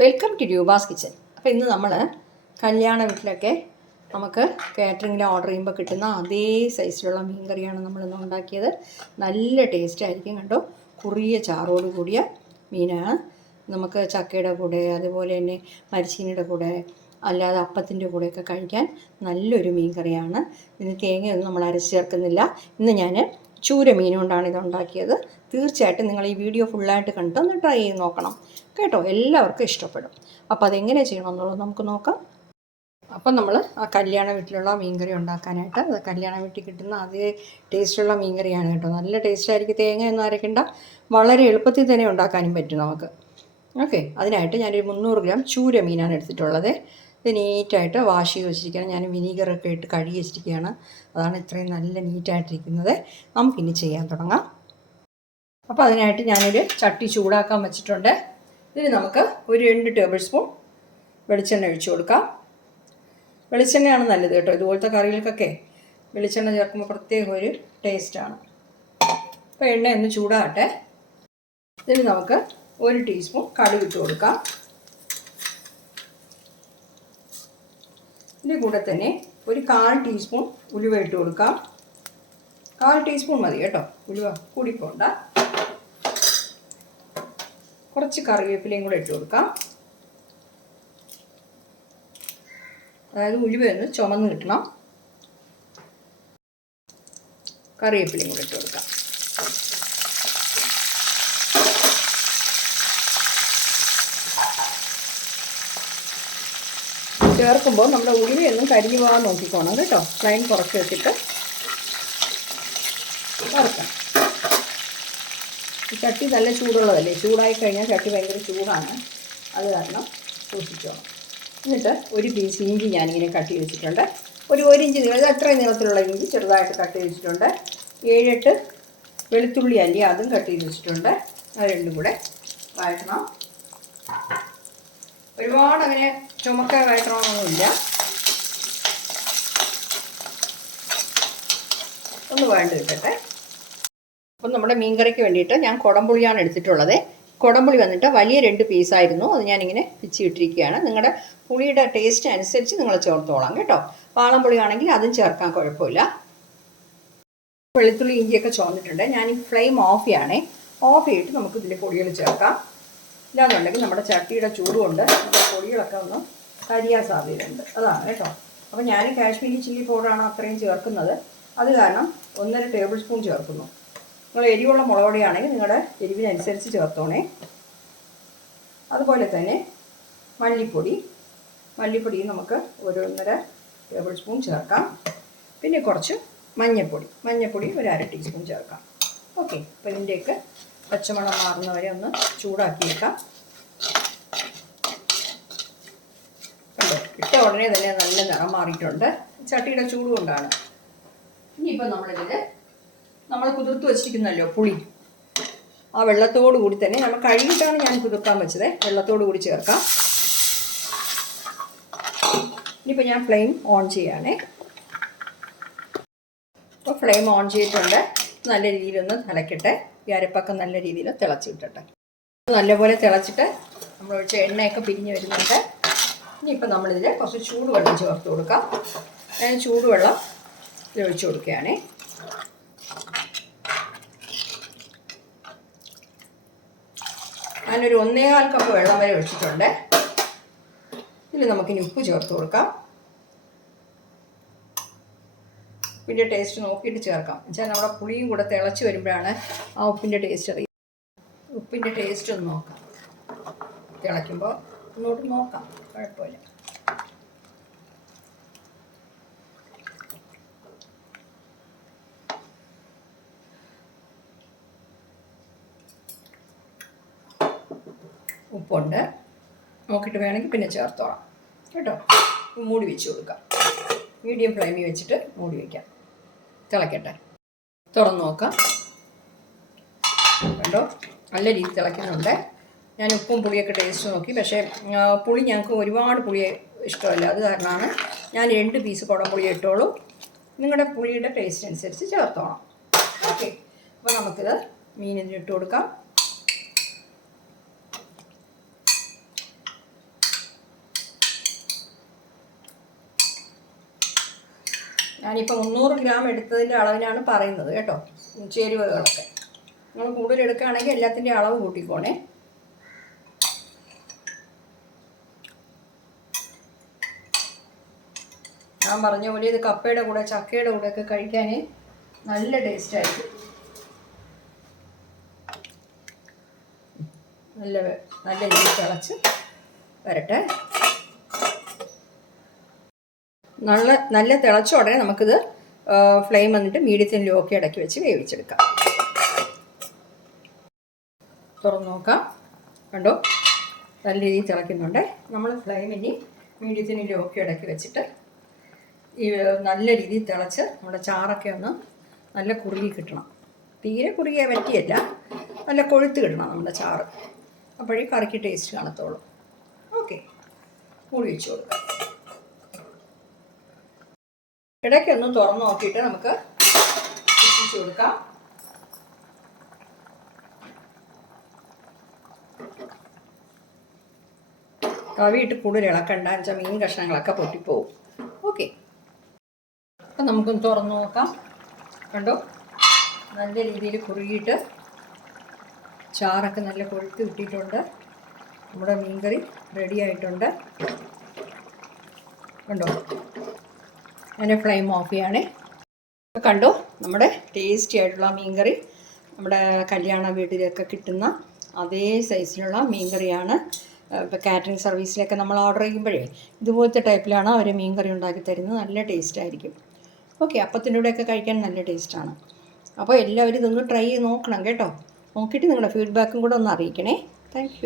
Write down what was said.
Welcome to Roopa's kitchen അപ്പോൾ ഇന്ന് നമ്മൾ കല്യാണ വീട്ടിലൊക്കെ നമുക്ക് കാറ്ററിങ്ങിൽ ഓർഡർ ചെയ്യുമ്പോൾ കിട്ടുന്ന അതേ സൈസിലുള്ള മീൻ കറിയാണ് നമ്മളിന്ന് ഉണ്ടാക്കിയത്. നല്ല ടേസ്റ്റ് ആയിരിക്കും കണ്ടോ? കുറിയ ചാറോട് കൂടിയ മീനാണ്. നമുക്ക് ചക്കയുടെ കൂടെ അതുപോലെ തന്നെ മരിച്ചീനിയുടെ കൂടെ അല്ലാതെ അപ്പത്തിന്റെ കൂടെയൊക്കെ കഴിക്കാൻ നല്ലൊരു മീൻ കറിയാണ് ഇതിന് തേങ്ങയൊന്നും നമ്മൾ അരച്ച് ചേർക്കുന്നില്ല. ഇന്ന് ഞാൻ ചൂര മീൻ കൊണ്ടാണ് ഇത് ഉണ്ടാക്കിയത്. തീർച്ചയായിട്ടും നിങ്ങൾ ഈ വീഡിയോ ഫുള്ളായിട്ട് കണ്ടിട്ട് ഒന്ന് ട്രൈ ചെയ്ത് നോക്കണം. കേട്ടോ? എല്ലാവർക്കും ഇഷ്ടപ്പെടും. അപ്പോൾ അതെങ്ങനെ ചെയ്യണമെന്നുള്ളത് നമുക്ക് നോക്കാം. അപ്പം നമ്മൾ ആ കല്യാണ വീട്ടിലുള്ള മീൻകറി ഉണ്ടാക്കാനായിട്ട് അത് കല്യാണ വീട്ടിൽ കിട്ടുന്ന അതേ ടേസ്റ്റുള്ള മീൻകറിയാണ് കേട്ടോ. നല്ല ടേസ്റ്റ് ആയിരിക്കും തേങ്ങയൊന്നും അരയ്ക്കണ്ട വളരെ എളുപ്പത്തിൽ തന്നെ ഉണ്ടാക്കാനും പറ്റും നമുക്ക്. ഓക്കെ അതിനായിട്ട് ഞാനൊരു മുന്നൂറ് ഗ്രാം ചൂര മീനാണ് എടുത്തിട്ടുള്ളത്. ഇത് നീറ്റായിട്ട് വാഷ് ചെയ്ത് വെച്ചിരിക്കുകയാണ്. ഞാൻ വിനീഗറൊക്കെ ഇട്ട് കഴുകി വെച്ചിരിക്കുകയാണ്. അതാണ് ഇത്രയും നല്ല നീറ്റായിട്ടിരിക്കുന്നത് നമുക്കിനി ചെയ്യാൻ തുടങ്ങാം. അപ്പോൾ അതിനായിട്ട് ഞാനൊരു ചട്ടി ചൂടാക്കാൻ വെച്ചിട്ടുണ്ട്. ഇതിന് നമുക്ക് ഒരു രണ്ട് ടേബിൾ സ്പൂൺ വെളിച്ചെണ്ണ ഒഴിച്ചു കൊടുക്കാം. വെളിച്ചെണ്ണയാണ് നല്ലത് കേട്ടോ. ഇതുപോലത്തെ കറികൾക്കൊക്കെ വെളിച്ചെണ്ണ ചേർക്കുമ്പോൾ പ്രത്യേക ഒരു ടേസ്റ്റാണ് അപ്പോൾ എണ്ണ ഒന്ന് ചൂടാകട്ടെ. ഇതിന് നമുക്ക് ഒരു ടീസ്പൂൺ കടുക് ഇട്ട് കൊടുക്കാം. ഇതിന്റെ കൂടെ തന്നെ ഒരു കാൽ ടീസ്പൂൺ ഉലുവ ഇട്ട് കൊടുക്കാം. കാൽ ടീസ്പൂൺ മതി കേട്ടോ. ഉലുവ കൂടിപ്പോണ്ട. കുറച്ച് കറിവേപ്പിലയും കൂടെ ഇട്ട് കൊടുക്കാം. അതായത് ഉലുവയൊന്ന് ചുമന്ന് കിട്ടണം. കറിവേപ്പിലയും കൂടെ ഇട്ട് കൊടുക്കാം. ചേർക്കുമ്പോൾ നമ്മുടെ ഉലുവയൊന്നും കരിഞ്ഞു പോകാൻ നോക്കിക്കോണം കേട്ടോ. ഫ്ലെയിം കുറച്ച് വെച്ചിട്ട് ഈ ചട്ടി നല്ല ചൂടുള്ളതല്ലേ? ചൂടായി കഴിഞ്ഞാൽ ചട്ടി ഭയങ്കര ചൂടാണ്. അത് കാരണം സൂക്ഷിച്ചോണം എന്നിട്ട് ഒരു പീസ് ഇഞ്ചി ഞാനിങ്ങനെ കട്ട് ചെയ്ത് വെച്ചിട്ടുണ്ട്. ഒരു ഒരു ഇഞ്ച് നീളം ഇത് അത്രയും നീളത്തിലുള്ള ഇഞ്ചി ചെറുതായിട്ട് കട്ട് ചെയ്ത് വെച്ചിട്ടുണ്ട്. ഏഴെട്ട് വെളുത്തുള്ളി അല്ലി അതും കട്ട് ചെയ്ത് വെച്ചിട്ടുണ്ട്. അത് രണ്ടും കൂടെ വഴറ്റണം. ഒരുപാട് അങ്ങനെ ചുമക്ക വഴറ്റണമെന്നൊന്നുമില്ല. ഒന്ന് വേണ്ട കിട്ടട്ടെ. അപ്പം നമ്മുടെ മീൻകറിക്ക് വേണ്ടിയിട്ട് ഞാൻ കുടംപുളിയാണ് എടുത്തിട്ടുള്ളത്. കുടംപുളി വന്നിട്ട് വലിയ രണ്ട് പീസായിരുന്നു അത് ഞാനിങ്ങനെ പിച്ചി ഇട്ടിരിക്കുകയാണ്. നിങ്ങളുടെ പുളിയുടെ ടേസ്റ്റ് അനുസരിച്ച് നിങ്ങൾ ചേർത്തോളാം കേട്ടോ. പാളംപുളി ആണെങ്കിൽ അതും ചേർക്കാൻ കുഴപ്പമില്ല. വെളുത്തുള്ളി ഇഞ്ചിയൊക്കെ ചോർന്നിട്ടുണ്ട് ഞാൻ ഈ ഫ്ലെയിം ഓഫ് ചെയ്യണേ ഓഫ് ചെയ്തിട്ട് നമുക്ക് ഇതിൽ പൊടികൾ ചേർക്കാം. ഇല്ലാന്നുണ്ടെങ്കിൽ നമ്മുടെ ചട്ടിയുടെ ചൂട് കൊണ്ട് നമ്മുടെ പൊടികളൊക്കെ ഒന്ന് കരിയാൻ സാധ്യതയുണ്ട്. അതാണ് കേട്ടോ. അപ്പോൾ ഞാൻ കാശ്മീരി ചില്ലി പൗഡറാണ് അത്രയും ചേർക്കുന്നത്. അത് കാരണം ഒന്നര ടേബിൾ സ്പൂൺ ചേർക്കുന്നു. നിങ്ങൾ എരിവുള്ള മുളക് പൊടിയാണെങ്കിൽ നിങ്ങളുടെ എരിവിനനുസരിച്ച് ചേർത്തോണേ. അതുപോലെ തന്നെ മല്ലിപ്പൊടി. മല്ലിപ്പൊടി നമുക്ക് ഓരോന്നര ടേബിൾ സ്പൂൺ ചേർക്കാം. പിന്നെ കുറച്ച് മഞ്ഞൾപ്പൊടി. മഞ്ഞൾപ്പൊടി ഒരു അര ടീസ്പൂൺ ചേർക്കാം. ഓക്കെ. അപ്പോൾ ഇതിന്റെയൊക്കെ പച്ചമണം മാറുന്നവരെ ഒന്ന് ചൂടാക്കിയേക്കാം കണ്ടോ? ഇട്ട ഉടനെ തന്നെ നല്ല നിറം മാറിയിട്ടുണ്ട്. ചട്ടിയുടെ ചൂട് കൊണ്ടാണ്. ഇനിയിപ്പോൾ നമ്മളിതിൽ നമ്മൾ കുതിർത്ത് വെച്ചിരിക്കുന്നല്ലോ പുളി? ആ വെള്ളത്തോടു കൂടി തന്നെ നമ്മൾ കഴുകിയിട്ടാണ് ഞാൻ കുതിർക്കാൻ വെച്ചത്. വെള്ളത്തോട് കൂടി ചേർക്കാം. ഇനിയിപ്പോൾ ഞാൻ ഫ്ലെയിം ഓൺ ചെയ്യുകയാണേ. അപ്പോൾ ഫ്ലെയിം ഓൺ ചെയ്തിട്ടുണ്ട്. നല്ല രീതിയിലൊന്ന് തിളക്കട്ടെ ഈ അരപ്പൊക്കെ നല്ല രീതിയിൽ തിളച്ച് നല്ലപോലെ തിളച്ചിട്ട് നമ്മൾ ഒഴിച്ച എണ്ണയൊക്കെ പിരിഞ്ഞ് വരുന്നുണ്ട്. ഇനിയിപ്പോൾ നമ്മളിതിൽ കുറച്ച് ചൂടുവെള്ളം ചേർത്ത് കൊടുക്കാം. ഞാൻ ചൂടുവെള്ളം ഇതിൽ ഒഴിച്ച് കൊടുക്കുകയാണേ. ഞാനൊരു ഒന്നേകാൽ കപ്പ് വെള്ളം വരെ ഒഴിച്ചിട്ടുണ്ട്. ഇതിൽ നമുക്കിനി ഉപ്പ് ചേർത്ത് കൊടുക്കാം. ഉപ്പിന്റെ ടേസ്റ്റ് നോക്കിയിട്ട് ചേർക്കാം. എന്നുവെച്ചാൽ നമ്മുടെ പുളിയും കൂടെ തിളച്ച് വരുമ്പോഴാണ് ആ ഉപ്പിന്റെ ടേസ്റ്റ് അറിയുക. ഉപ്പിന്റെ ടേസ്റ്റ് ഒന്ന് നോക്കാം. തിളയ്ക്കുമ്പോൾ ഒന്നോട്ട് നോക്കാം. കുഴപ്പമില്ല. ഉപ്പുണ്ട്. നോക്കിയിട്ട് വേണമെങ്കിൽ പിന്നെ ചേർത്തോളാം. കേട്ടോ? മൂടി വെച്ച് കൊടുക്കാം. മീഡിയം ഫ്ലെയിമിൽ വെച്ചിട്ട് മൂടി വയ്ക്കാം തിളക്കട്ടെ. തുറന്ന് നോക്കാം. കണ്ടോ? നല്ല രീതി തിളയ്ക്കുന്നുണ്ട് ഞാൻ ഉപ്പും പുളിയൊക്കെ ടേസ്റ്റ് നോക്കി. പക്ഷേ പുളി ഞങ്ങൾക്ക് ഒരുപാട് പുളി ഇഷ്ടമല്ല. അത് കാരണമാണ് ഞാൻ രണ്ട് പീസ് കുടംപുളി ഇട്ടോളൂ. നിങ്ങളുടെ പുളിയുടെ ടേസ്റ്റ് അനുസരിച്ച് ചേർത്തോണം ഓക്കെ അപ്പോൾ നമുക്കിത് മീനിന് ഇട്ട് കൊടുക്കാം. ഞാനിപ്പോൾ മുന്നൂറ് ഗ്രാം എടുത്തതിന്റെ അളവിനാണ് പറയുന്നത് കേട്ടോ. ചേരുവകളൊക്കെ നിങ്ങൾ കൂടുതൽ എടുക്കുകയാണെങ്കിൽ എല്ലാത്തിന്റെ അളവ് കൂട്ടിക്കോണേ. ഞാൻ പറഞ്ഞ പോലെ ഇത് കപ്പയുടെ കൂടെ ചക്കയുടെ കൂടെ ഒക്കെ കഴിക്കാൻ നല്ല ടേസ്റ്റ് ആയിരിക്കും. നല്ല നല്ല രീതിയിൽ തിളച്ച് വരട്ടെ. നല്ല നല്ല തിളച്ച ഉടനെ നമുക്കിത് ഫ്ലെയിം വന്നിട്ട് മീഡിയത്തിന് ലോ ഒക്കെ ഇടയ്ക്ക് വെച്ച് വേവിച്ചെടുക്കാം. തുറന്ന് നോക്കാം. കണ്ടോ? നല്ല രീതിയിൽ തിളയ്ക്കുന്നുണ്ട്. നമ്മൾ ഫ്ലെയിം ഇനി മീഡിയത്തിന് ഒക്കെ ഇടയ്ക്ക് വെച്ചിട്ട് ഈ നല്ല രീതിയിൽ തിളച്ച് നമ്മുടെ ചാറൊക്കെ ഒന്ന് നല്ല കുറുകി കിട്ടണം. തീരെ കുറുകിയ പറ്റിയല്ല. നല്ല കൊഴുത്ത് കിട്ടണം നമ്മുടെ ചാറ്. അപ്പോഴേ കറിക്ക് ടേസ്റ്റ് കാണത്തുള്ളൂ. ഓക്കെ മൂടി വെച്ച് കൊടുക്കാം. ഇടയ്ക്കൊന്ന് തുറന്ന് നോക്കിയിട്ട് നമുക്ക് ചുറ്റിച്ച് കൊടുക്കാം കവിയിട്ട് കൂടുതൽ ഇളക്കണ്ട. വെച്ചാൽ മീൻ കഷ്ണങ്ങളൊക്കെ പൊട്ടിപ്പോവും. ഓക്കെ. അപ്പം നമുക്കൊന്ന് തുറന്ന് നോക്കാം. കണ്ടോ? നല്ല രീതിയിൽ കുറുകിയിട്ട് ചാറൊക്കെ നല്ല കൊഴുത്ത് കിട്ടിയിട്ടുണ്ട്. നമ്മുടെ മീൻകറി റെഡി ആയിട്ടുണ്ട്. കണ്ടോ? ഞാൻ ഫ്ലെയിം ഓഫ് ചെയ്യാണ്. കണ്ടോ? നമ്മുടെ ടേസ്റ്റി ആയിട്ടുള്ള മീൻകറി നമ്മുടെ കല്യാണ വീട്ടിലൊക്കെ കിട്ടുന്ന അതേ സൈസിലുള്ള മീൻകറിയാണ്. ഇപ്പോൾ കാറ്ററിംഗ് സർവീസിലൊക്കെ നമ്മൾ ഓർഡർ ചെയ്യുമ്പോഴേ ഇതുപോലത്തെ ടൈപ്പിലാണ് അവർ മീൻകറി ഉണ്ടാക്കി തരുന്നത്. നല്ല ടേസ്റ്റ് ആയിരിക്കും. ഓക്കെ അപ്പത്തിന്റെ കൂടെയൊക്കെ കഴിക്കാൻ നല്ല ടേസ്റ്റാണ് അപ്പോൾ എല്ലാവരും ഇതൊന്ന് ട്രൈ ചെയ്ത് നോക്കണം കേട്ടോ. നോക്കിയിട്ട് നിങ്ങളുടെ ഫീഡ്ബാക്കും കൂടെ ഒന്ന് അറിയിക്കണേ. താങ്ക്